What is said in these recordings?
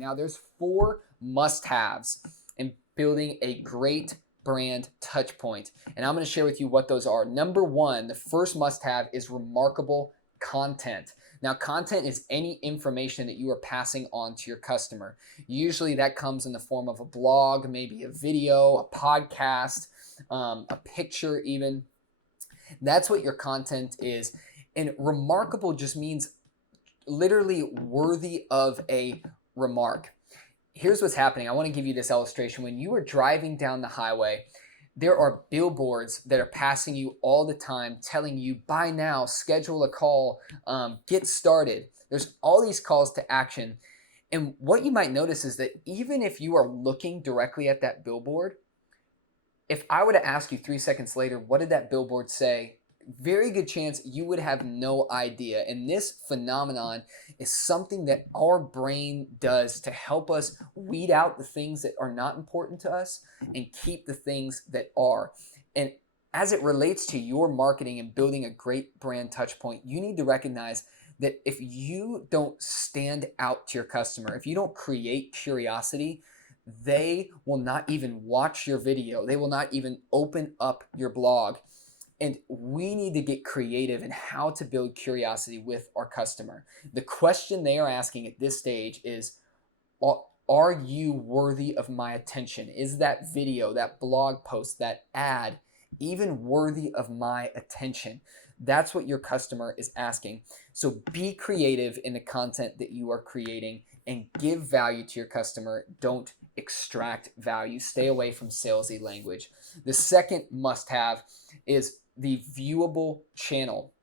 Now, there's 4 must-haves in building a great brand touch point, and I'm going to share with you what those are. Number 1, the first must-have is remarkable content. Now, content is any information that you are passing on to your customer. Usually that comes in the form of a blog, maybe a video, a podcast, a picture even. That's what your content is. And remarkable just means literally worthy of a remark. Here's what's happening. I want to give you this illustration. When you are driving down the highway, there are billboards that are passing you all the time telling you, buy now, schedule a call, get started. There's all these calls to action. And what you might notice is that even if you are looking directly at that billboard, if I were to ask you 3 seconds later, what did that billboard say? Very good chance you would have no idea. And this phenomenon is something that our brain does to help us weed out the things that are not important to us and keep the things that are. And as it relates to your marketing and building a great brand touch point, you need to recognize that if you don't stand out to your customer, if you don't create curiosity, they will not even watch your video. They will not even open up your blog. And we need to get creative in how to build curiosity with our customer. The question they are asking at this stage is, are you worthy of my attention? Is that video, that blog post, that ad even worthy of my attention? That's what your customer is asking. So be creative in the content that you are creating and give value to your customer. Don't extract value. Stay away from salesy language. The second must-have is the viewable channel.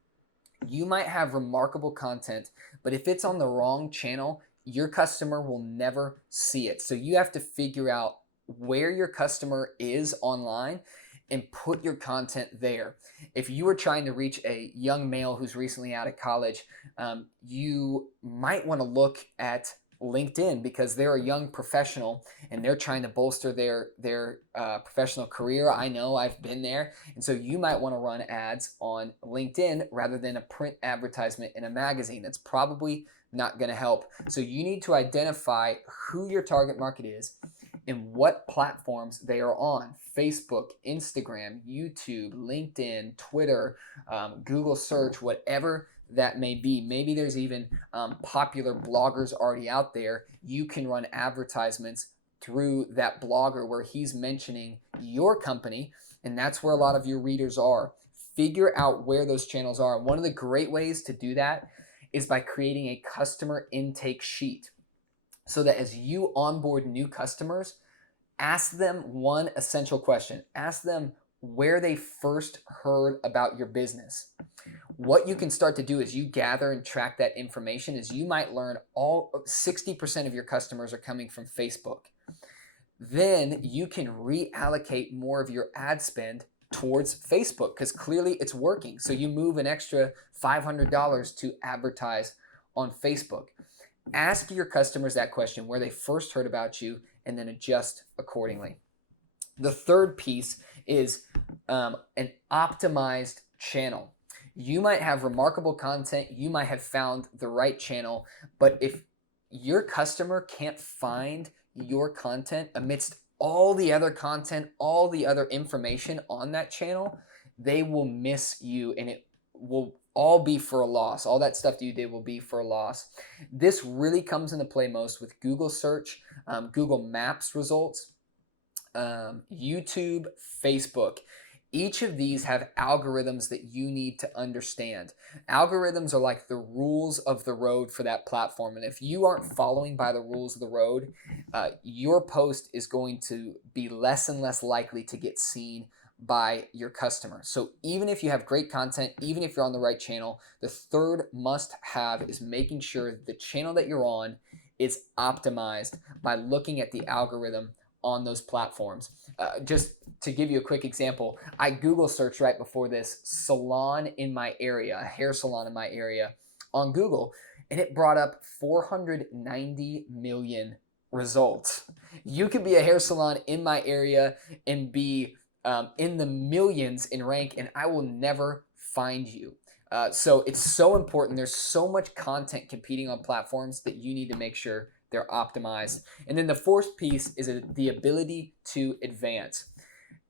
You might have remarkable content, but if it's on the wrong channel, your customer will never see it. So you have to figure out where your customer is online and put your content there. If you are trying to reach a young male who's recently out of college, you might want to look at LinkedIn because they're a young professional and they're trying to bolster their professional career. I know, I've been there. And so you might want to run ads on LinkedIn rather than a print advertisement in a magazine. That's probably not going to help. So you need to identify who your target market is and what platforms they are on. Facebook, Instagram, YouTube, LinkedIn, Twitter, Google search, whatever that may be. Maybe there's even popular bloggers already out there. You can run advertisements through that blogger where he's mentioning your company, and that's where a lot of your readers are. Figure out where those channels are. One of the great ways to do that is by creating a customer intake sheet so that as you onboard new customers, ask them one essential question. Ask them where they first heard about your business. What you can start to do as you gather and track that information is you might learn all 60% of your customers are coming from Facebook. Then you can reallocate more of your ad spend towards Facebook because clearly it's working. So you move an extra $500 to advertise on Facebook. Ask your customers that question, where they first heard about you, and then adjust accordingly. The third piece is an optimized channel. You might have remarkable content, you might have found the right channel, but if your customer can't find your content amidst all the other content, all the other information on that channel, they will miss you and it will all be for a loss. All that stuff that you did will be for a loss. This really comes into play most with Google search, Google Maps results, YouTube, Facebook. Each of these have algorithms that you need to understand. Algorithms are like the rules of the road for that platform. And if you aren't following by the rules of the road, your post is going to be less and less likely to get seen by your customer. So even if you have great content, even if you're on the right channel, the third must have is making sure the channel that you're on is optimized by looking at the algorithm on those platforms. Just to give you a quick example, I Google searched right before this salon in my area, a hair salon in my area on Google, and it brought up 490 million results. You could be a hair salon in my area and be in the millions in rank, and I will never find you. So it's so important. There's so much content competing on platforms that you need to make sure they're optimized. And then the fourth piece is the ability to advance.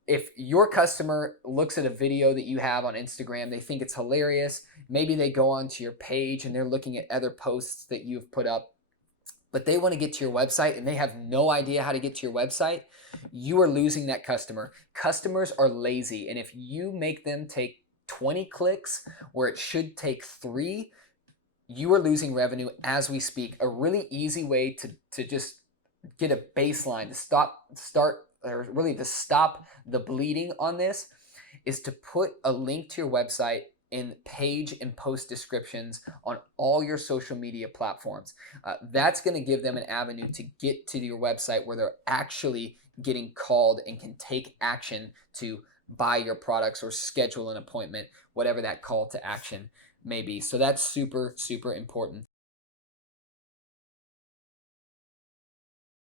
If your customer looks at a video that you have on Instagram, they think it's hilarious. Maybe they go onto your page and they're looking at other posts that you've put up, but they want to get to your website and they have no idea how to get to your website. You are losing that customer. Customers are lazy. And if you make them take 20 clicks where it should take 3, you are losing revenue as we speak. A really easy way to just get a baseline to stop the bleeding on this is to put a link to your website in page and post descriptions on all your social media platforms. That's going to give them an avenue to get to your website where they're actually getting called and can take action to buy your products or schedule an appointment, whatever that call to action may be. So that's super, super important.